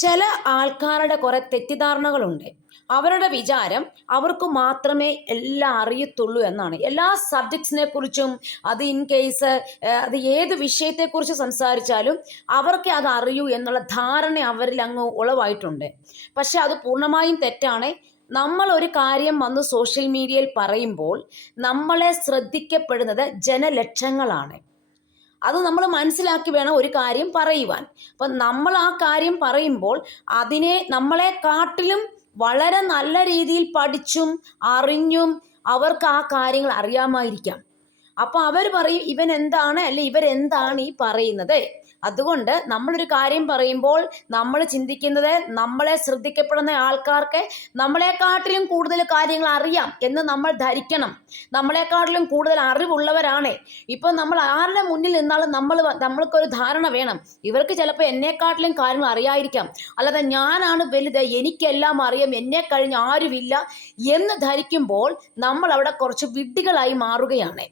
ചില ആൾക്കാരുടെ കുറെ തെറ്റിദ്ധാരണകളുണ്ട്. അവരുടെ വിചാരം അവർക്ക് മാത്രമേ എല്ലാം അറിയത്തുള്ളൂ എന്നാണ്. എല്ലാ സബ്ജക്ട്സിനെ കുറിച്ചും അത് ഇൻ കേസ് അത് ഏത് വിഷയത്തെക്കുറിച്ച് സംസാരിച്ചാലും അവർക്ക് അത് അറിയൂ എന്നുള്ള ധാരണ അവരിൽ അങ്ങ് ഉളവായിട്ടുണ്ട്. പക്ഷെ അത് പൂർണ്ണമായും തെറ്റാണ്. നമ്മൾ ഒരു കാര്യം വന്ന് സോഷ്യൽ മീഡിയയിൽ പറയുമ്പോൾ നമ്മളെ ശ്രദ്ധിക്കപ്പെടുന്നത് ജനലക്ഷങ്ങളാണ്. അത് നമ്മൾ മനസ്സിലാക്കി വേണം ഒരു കാര്യം പറയുവാൻ. അപ്പം നമ്മൾ ആ കാര്യം പറയുമ്പോൾ അതിനെ നമ്മളെക്കാട്ടിലും വളരെ നല്ല രീതിയിൽ പഠിച്ചും അറിഞ്ഞും അവർക്ക് ആ കാര്യങ്ങൾ അറിയാമായിരിക്കാം. അപ്പോൾ അവർ പറയും ഇവൻ എന്താണ് അല്ലെ ഇവരെന്താണ് ഈ പറയുന്നത്. അതുകൊണ്ട് നമ്മളൊരു കാര്യം പറയുമ്പോൾ നമ്മൾ ചിന്തിക്കുന്നത് നമ്മളെ ശ്രദ്ധിക്കപ്പെടുന്ന ആൾക്കാർക്ക് നമ്മളെക്കാട്ടിലും കൂടുതൽ കാര്യങ്ങൾ അറിയാം എന്ന് നമ്മൾ ധരിക്കണം. നമ്മളെക്കാട്ടിലും കൂടുതൽ അറിവുള്ളവരാണ്. ഇപ്പം നമ്മൾ ആരുടെ മുന്നിൽ നിന്നാലും നമ്മൾക്കൊരു ധാരണ വേണം. ഇവർക്ക് ചിലപ്പോൾ എന്നെക്കാട്ടിലും കാര്യങ്ങൾ അറിയായിരിക്കാം. അല്ലാതെ ഞാനാണ് വലുത്, എനിക്കെല്ലാം അറിയാം, എന്നെ കഴിഞ്ഞ് ആരുമില്ല എന്ന് ധരിക്കുമ്പോൾ നമ്മൾ അവിടെ കുറച്ച് വിഡ്ഢികളായി മാറുകയാണ്.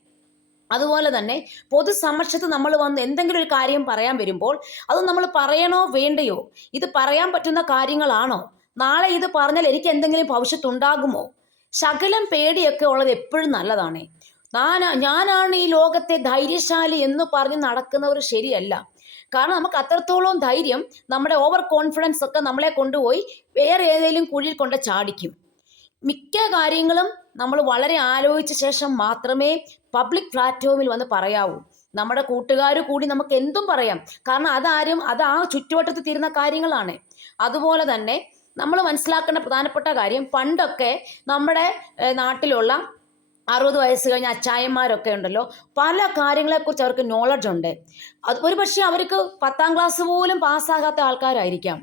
അതുപോലെ തന്നെ പൊതുസമക്ഷത്ത് നമ്മൾ വന്ന് എന്തെങ്കിലും ഒരു കാര്യം പറയാൻ വരുമ്പോൾ അത് നമ്മൾ പറയണോ വേണ്ടയോ, ഇത് പറയാൻ പറ്റുന്ന കാര്യങ്ങളാണോ, നാളെ ഇത് പറഞ്ഞാൽ എനിക്ക് എന്തെങ്കിലും ഭവിഷ്യത്തുണ്ടാകുമോ, ശകലം പേടിയൊക്കെ ഉള്ളത് എപ്പോഴും നല്ലതാണ്. ഞാനാണ് ഈ ലോകത്തെ ധൈര്യശാലി എന്ന് പറഞ്ഞ് നടക്കുന്നവർ ശരിയല്ല. കാരണം നമുക്ക് അത്രത്തോളം ധൈര്യം, നമ്മുടെ ഓവർ കോൺഫിഡൻസ് ഒക്കെ നമ്മളെ കൊണ്ടുപോയി വേറെ ഏതെങ്കിലും കുഴിയിൽ കൊണ്ട് ചാടിക്കും. മിക്ക കാര്യങ്ങളും നമ്മൾ വളരെ ആലോചിച്ച ശേഷം മാത്രമേ പബ്ലിക് പ്ലാറ്റ്ഫോമിൽ വന്ന് പറയാവൂ. നമ്മുടെ കൂട്ടുകാർ കൂടി നമുക്ക് എന്തും പറയാം. കാരണം അത് ആ ചുറ്റുവട്ടത്തിൽ തീരുന്ന കാര്യങ്ങളാണ്. അതുപോലെ തന്നെ നമ്മൾ മനസ്സിലാക്കേണ്ട പ്രധാനപ്പെട്ട കാര്യം, പണ്ടൊക്കെ നമ്മുടെ നാട്ടിലുള്ള 60 വയസ്സ് കഴിഞ്ഞ അച്ചായന്മാരൊക്കെ ഉണ്ടല്ലോ, പല കാര്യങ്ങളെക്കുറിച്ച് അവർക്ക് നോളജ് ഉണ്ട്. അത് ഒരു പക്ഷേ അവർക്ക് 10ാം ക്ലാസ് പോലും പാസ്സാകാത്ത ആൾക്കാരായിരിക്കാം.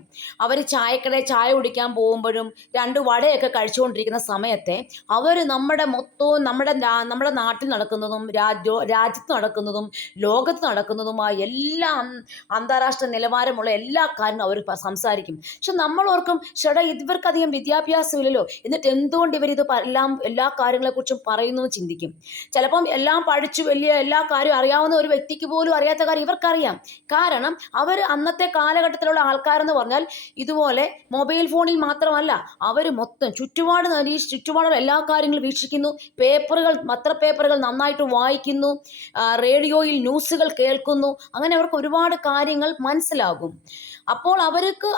അവർ ചായക്കടയിൽ ചായ കുടിക്കാൻ പോകുമ്പോഴും 2 വടയൊക്കെ കഴിച്ചുകൊണ്ടിരിക്കുന്ന സമയത്തെ അവർ നമ്മുടെ മൊത്തവും നമ്മുടെ നാട്ടിൽ നടക്കുന്നതും രാജ്യത്ത് നടക്കുന്നതും ലോകത്ത് നടക്കുന്നതുമായ എല്ലാ അന്താരാഷ്ട്ര നിലവാരമുള്ള എല്ലാ കാര്യങ്ങളും അവർ സംസാരിക്കും. പക്ഷെ നമ്മൾ ഓർക്കും, ചേട്ടാ ഇവർക്കധികം വിദ്യാഭ്യാസമില്ലല്ലോ, എന്നിട്ട് എന്തുകൊണ്ട് ഇവരിത് എല്ലാ കാര്യങ്ങളെക്കുറിച്ചും പറയുന്നു ചിന്തിക്കും. ചിലപ്പം എല്ലാം പഠിച്ചു വലിയ എല്ലാ കാര്യവും അറിയാവുന്ന ഒരു വ്യക്തിക്ക് പോലും അറിയാത്ത കാര്യം ഇവർക്കറിയാം. കാരണം അവർ അന്നത്തെ കാലഘട്ടത്തിലുള്ള ആൾക്കാരെന്ന് പറഞ്ഞാൽ ഇതുപോലെ മൊബൈൽ ഫോണിൽ മാത്രമല്ല, അവർ മൊത്തം ചുറ്റുപാടുള്ള എല്ലാ കാര്യങ്ങളും വീക്ഷിക്കുന്നു. പത്രപേപ്പറുകൾ നന്നായിട്ട് വായിക്കുന്നു, റേഡിയോയിൽ ന്യൂസുകൾ കേൾക്കുന്നു. അങ്ങനെ അവർക്ക് ഒരുപാട് കാര്യങ്ങൾ മനസ്സിലാകും. അപ്പോൾ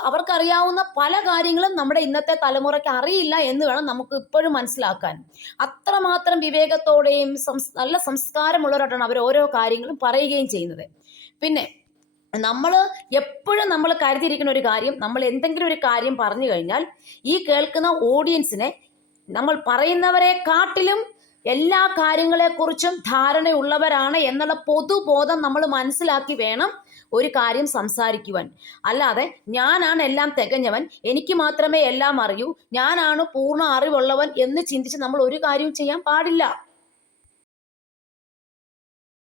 അവർക്കറിയാവുന്ന പല കാര്യങ്ങളും നമ്മുടെ ഇന്നത്തെ തലമുറയ്ക്ക് അറിയില്ല എന്ന് വേണം നമുക്ക് ഇപ്പോഴും മനസ്സിലാക്കാൻ. അത്രമാത്രം വിവേകത്തോടെയും നല്ല സംസ്കാരമുള്ളവരായിട്ടാണ് അവർ ഓരോ കാര്യങ്ങളും പറയുകയും ചെയ്യുന്നത്. പിന്നെ എപ്പോഴും കരുതിയിരിക്കുന്ന ഒരു കാര്യം, നമ്മൾ എന്തെങ്കിലും ഒരു കാര്യം പറഞ്ഞു കഴിഞ്ഞാൽ ഈ കേൾക്കുന്ന ഓഡിയൻസിനെ നമ്മൾ പറയുന്നവരെ കാട്ടിലും എല്ലാ കാര്യങ്ങളെക്കുറിച്ചും ധാരണയുള്ളവരാണ് എന്നുള്ള പൊതുബോധം നമ്മൾ മനസ്സിലാക്കി വേണം ഒരു കാര്യം സംസാരിക്കുവാൻ. അല്ലാതെ ഞാനാണ് എല്ലാം തികഞ്ഞവൻ, എനിക്ക് മാത്രമേ എല്ലാം അറിയൂ, ഞാനാണ് പൂർണ്ണ അറിവുള്ളവൻ എന്ന് ചിന്തിച്ച് നമ്മൾ ഒരു കാര്യവും ചെയ്യാൻ പാടില്ല.